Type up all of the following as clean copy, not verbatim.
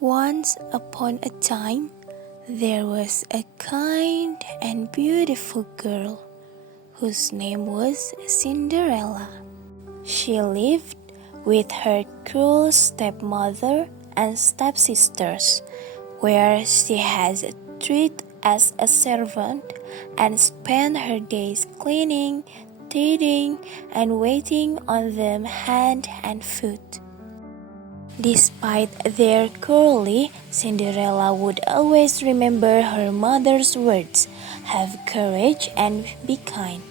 Once upon a time, there was a kind and beautiful girl whose name was Cinderella. She lived with her cruel stepmother and stepsisters, where she has treated as a servant and spent her days cleaning, teething, and waiting on them hand and foot. Despite their cruelty, Cinderella would always remember her mother's words, have courage and be kind.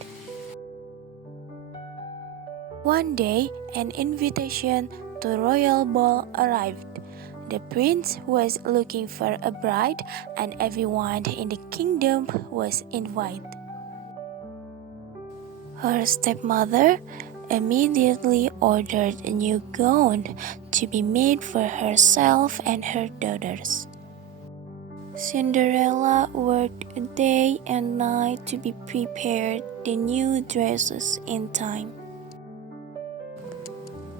One day, an invitation to a royal ball arrived. The prince was looking for a bride, and everyone in the kingdom was invited. Her stepmother immediately ordered a new gown to be made for herself and her daughters. Cinderella worked day and night to be prepared the new dresses in time.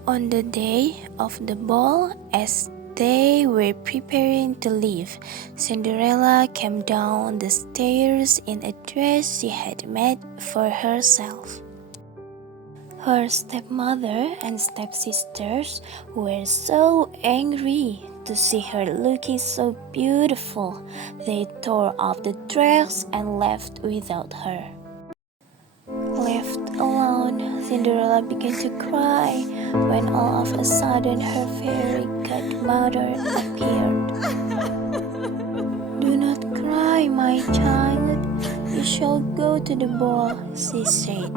On the day of the ball, as they were preparing to leave, Cinderella came down the stairs in a dress she had made for herself. Her stepmother and stepsisters were so angry to see her looking so beautiful. They tore off the dress and left without her. Left alone, Cinderella began to cry when all of a sudden her fairy godmother appeared. "Do not cry, my child. You shall go to the ball," she said.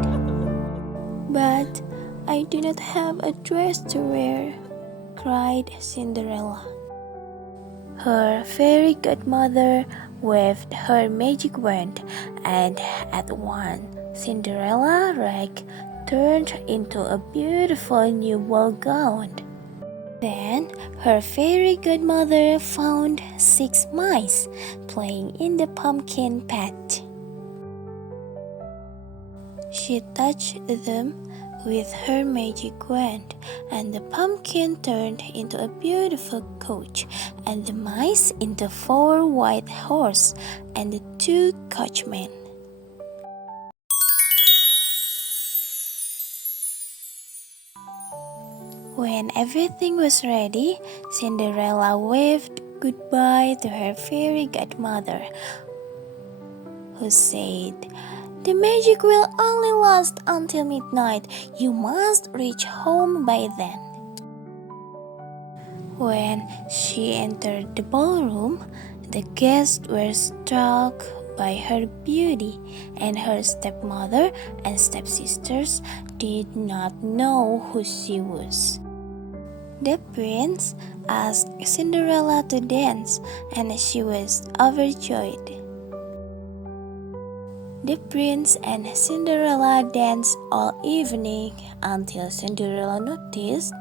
"But I do not have a dress to wear," cried Cinderella. Her fairy godmother waved her magic wand, and at once Cinderella's rag turned into a beautiful new ball gown. Then her fairy godmother found 6 mice playing in the pumpkin patch. She touched them with her magic wand, and the pumpkin turned into a beautiful coach, and the mice into 4 white horses and the 2 coachmen. When everything was ready, Cinderella waved goodbye to her fairy godmother, who said, "The magic will only last until midnight. You must reach home by then." When she entered the ballroom, the guests were struck by her beauty, and her stepmother and stepsisters did not know who she was. The prince asked Cinderella to dance, and she was overjoyed. The prince and Cinderella danced all evening until Cinderella noticed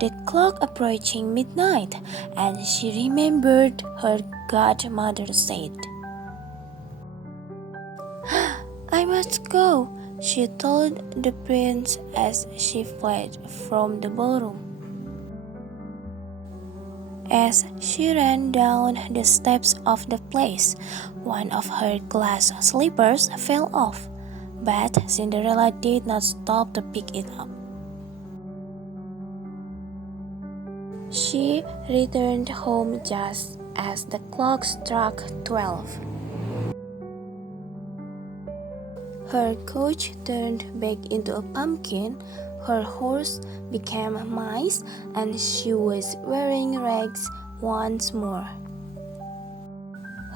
the clock approaching midnight, and she remembered her godmother said, "I must go," she told the prince as she fled from the ballroom. As she ran down the steps of the place, one of her glass slippers fell off, but Cinderella did not stop to pick it up. She returned home just as the clock struck 12. Her coach turned back into a pumpkin, her horse became mice, and she was wearing rags once more.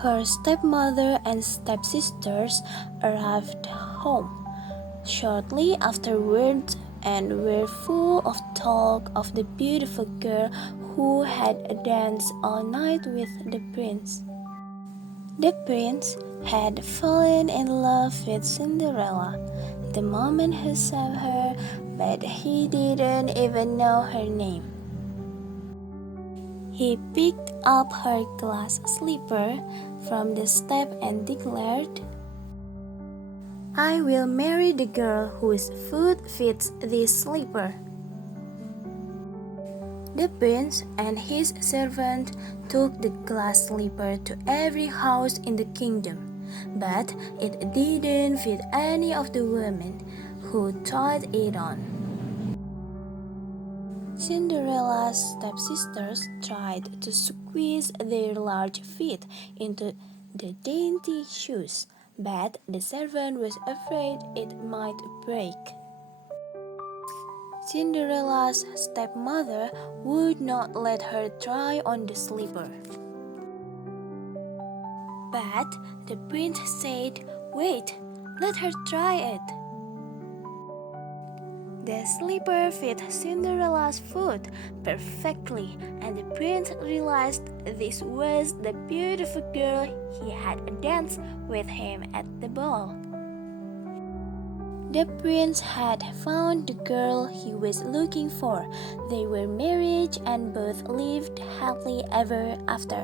Her stepmother and stepsisters arrived home shortly afterwards and were full of talk of the beautiful girl who had danced all night with the prince. The prince had fallen in love with Cinderella the moment he saw her, but he didn't even know her name. He picked up her glass slipper from the step and declared, "I will marry the girl whose foot fits this slipper." The prince and his servant took the glass slipper to every house in the kingdom, but it didn't fit any of the women who tried it on. Cinderella's stepsisters tried to squeeze their large feet into the dainty shoes, but the servant was afraid it might break. Cinderella's stepmother would not let her try on the slipper. But the prince said, "Wait, let her try it." The slipper fit Cinderella's foot perfectly, and the prince realized this was the beautiful girl he had danced with him at the ball. The prince had found the girl he was looking for. They were married and both lived happily ever after.